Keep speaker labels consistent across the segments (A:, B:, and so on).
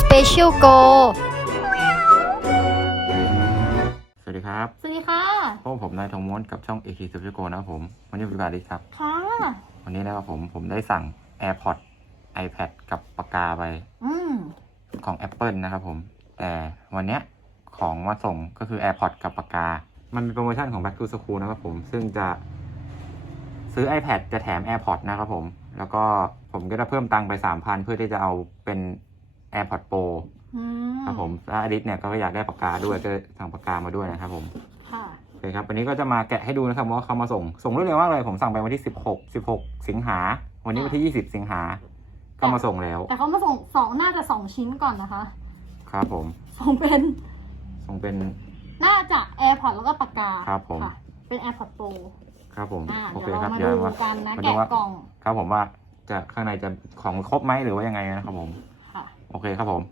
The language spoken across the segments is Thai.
A: Special Go
B: สวัสดีครับ
C: สวัสดีค่ะ
B: พวกผมนายทองม้วนกับช่อง AK s u p e r Go นะครับผม วันนี้บริการดีครับ
C: ค่ะ
B: วันนี้นะครับผมผมได้สั่ง AirPod iPad กับปากกาไป
C: อืม
B: ของ Apple นะครับผม แต่วันเนี้ยของมาส่งก็คือ AirPod กับปากกา มันมีโปรโมชั่นของ Back to School นะครับผม ซึ่งจะซื้อ iPad จะแถม AirPod นะครับผม แล้วก็ผมก็จะเพิ่มตังค์ไป 3,000 เพื่อที่จะเอาเป็น AirPod Pro
C: อืม
B: ครับผมแล้วอดิษเนี่ยก็อยากได้ปากกาด้วยก็สั่งปากกามาด้วยนะครับผม
C: ค่ะ
B: โอเคครับวันนี้ก็จะมาแกะให้ดูนะครับว่าเขามาส่งส่งรวดเร็วมากเลยผมสั่งไปวันที่ 16 16 สิงหา วันนี้วันที่ 20 สิงหา ก็มาส่งแล้ว
C: แต่เขามาส่งสองน่าจะสองชิ้นก่อนนะคะ
B: ครับผม
C: ส่งเป็น
B: ส่งเป็น
C: น่าจะ AirPod แล้วก็ปากกา
B: ครับผมะ
C: เป็น AirPod Pro
B: ครับผม
C: อ่า
B: โอเค
C: เดี๋ยว
B: ครั
C: เรา
B: บ
C: มา
B: เดี๋ยว
C: ดู
B: มา
C: กันนะ
B: มาดู
C: แกะ
B: ว่า
C: กล่อง
B: ครับผมว่าจะข้างในจะของครบไหมหรือว่ายังไงนะครับผม
C: ค่ะ
B: โอเคครับผม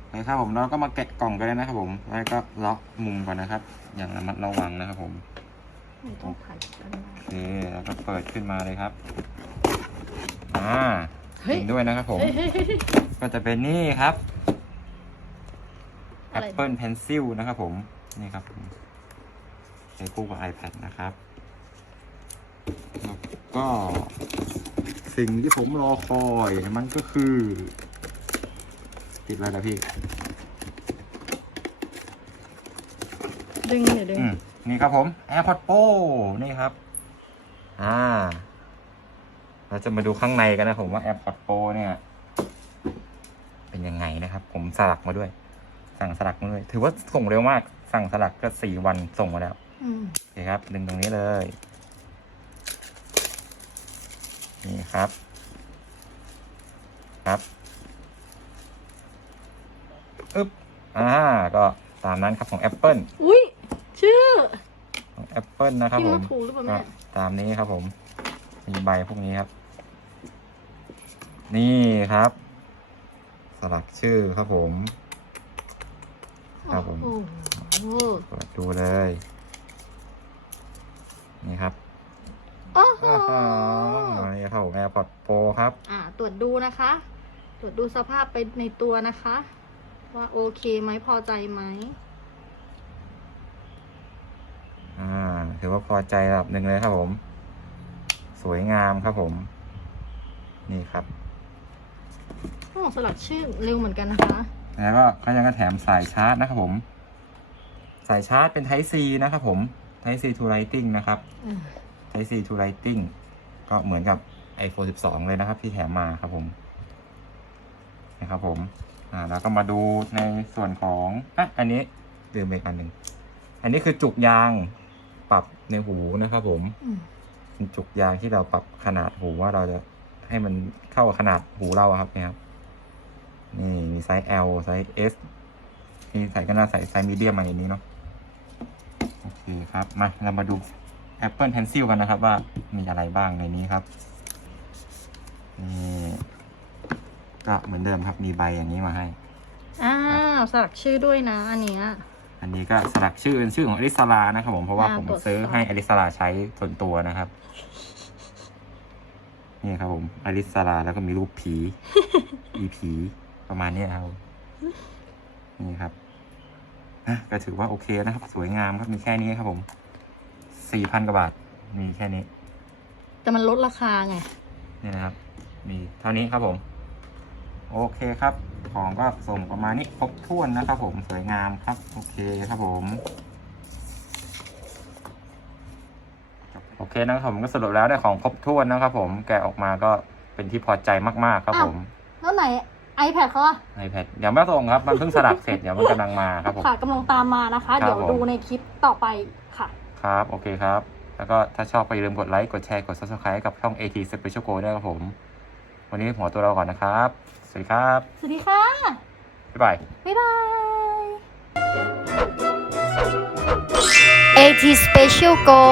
B: โอเคครับผมเราก็มาแกะกล่องกันแล้วนะครับผมแล้วก็ล็อกมุมก่อนนะครับ อย่างระมัดระวังนะครับผม
C: ไม่ต้องถ่ายกันนะ
B: โอเคแล้วก็เปิดขึ้นมาเลยครับอ่า
C: เฮ้ย
B: จริงด้วยนะครับผม
C: เฮ้ยเฮ้ยเฮ้ย
B: ก็จะเป็นนี่ครับ
C: อะไร
B: Apple Pencil นะครับผม นี่ครับผมใช้คู่กับ iPad นะครับแล้วก็ สิ่งที่ผมรอคอยมันก็คือ ติดอะไรนะพี่
C: ดึงเดี๋ยวดึง
B: อืมนี่ครับผม AirPods Pro นี่ครับ อ่า เราจะมาดูข้างในกันนะผมว่า AirPods Pro เนี่ย เป็นยังไงนะครับ ผมสลักมาด้วย สั่งสลักมาด้วย ถือว่าส่งเร็วมาก สั่งสลักก็สี่วันส่งมาแล้ว
C: อืม
B: โอเคครับ ดึงตรงนี้เลย นี่ครับ ครับ อึ๊บอ่าก็ตามนั้นครับของ Apple
C: อุ้ยชื่อ
B: ของ Apple นะครับ
C: พิม
B: ผ
C: พ์
B: ม
C: มาถูกหรือเปล่า
B: ก็
C: แม่
B: ตามนี้ครับผมมีใบพวกนี้ครับ นี่ครับ สลักชื่อครับผม ครับผม
C: โอ้โห
B: เปิดดูเลย นี่ครับ
C: โอ้โห
B: อ้าวนี่ครับผม AirPods Pro ครับ
C: อ่าตรวจดูนะคะ ตรวจดูสภาพไปในตัวนะคะ ว่าโอเคไหมพอใจไหม
B: อ่าถือว่าพอใจระดับหนึ่งเลยครับผม สวยงามครับผม นี่ครับ
C: โอ้สลักชื่อเร็วเหมือนกันนะคะ
B: แล้วก็เขายังก็แถมสายชาร์จนะครับผม สายชาร์จเป็น Type C นะครับผม Type C to Lighting นะครับ
C: อืม
B: Type C to Lighting ก็เหมือนกับ iPhone 12 เลยนะครับที่แถมมาครับผม นะครับผม อ่าแล้วก็มาดูในส่วนของอะอันนี้ลืมไปอีกอันหนึ่งอันนี้คือจุกยางปรับในหูนะครับผม
C: อืม
B: เป็นจุกยางที่เราปรับขนาดหูว่าเราจะให้มันเข้ากับขนาดหูเราอะครับเนี่ยครับนี่มีไซส์ L ไซส์ S มีใส่ก็น่าใส่ไซส์มีเดียมมาอย่างนี้เนาะโอเคครับมาเรามาดู Apple Pencil กันนะครับว่ามีอะไรบ้างในนี้ครับนี่ ก็เหมือนเดิมครับมีใบอย่างนี้มาให้
C: อ้าวสลักชื่อด้วยนะ อันเนี้ย
B: อันนี้ก็สลักชื่อเป็นชื่อของอลิซาลานะครับผมเพราะว่า
C: อ่า
B: ผม
C: ตรวจ
B: ซื้อ
C: สอบ
B: ให้อลิซาลาใช้ส่วนตัวนะครับนี่ครับผมอลิซาลาแล้วก็มีรูปผีอีผีประมาณเนี้ยครับนี่ครับอะก็ถือว่าโอเคนะครับ สวยงามครับมีแค่นี้ครับผมสี่พันกว่าบาท มีแค่นี้
C: แต่มันลดราคาไง
B: นี่นะครับ มีเท่านี้ครับผม โอเคครับ ของก็ส่งประมาณนี้ครบถ้วนนะครับผมสวยงามครับ โอเคครับผมโอเคนะครับผมก็สรุปแล้วได้ของครบถ้วนนะครับผมแกะออกมาก็เป็นที่พอใจมากๆครับผม
C: แล้วไหน iPad เขาอะ
B: iPad ยังไม่ส่งครับ มันเพิ่งสลักเสร็จเดี๋ยวมันกำลังมาครับผม
C: ค่ะกำลังตามมานะคะ
B: ครับ
C: เดี๋ยว
B: ผม
C: ดูในคลิปต่อไปค่ะ
B: ครับ โอเคครับ แล้วก็ถ้าชอบก็อย่าลืมกดไลค์ กดแชร์ กด subscribe ให้กับช่อง AT Special Go ด้วยครับผม วันนี้หัวตัวเราก่อนนะครับ สวัสดีครับ
C: สวัสดีค่ะ
B: บ๊ายบาย
C: บ๊ายบาย
A: AT Special Go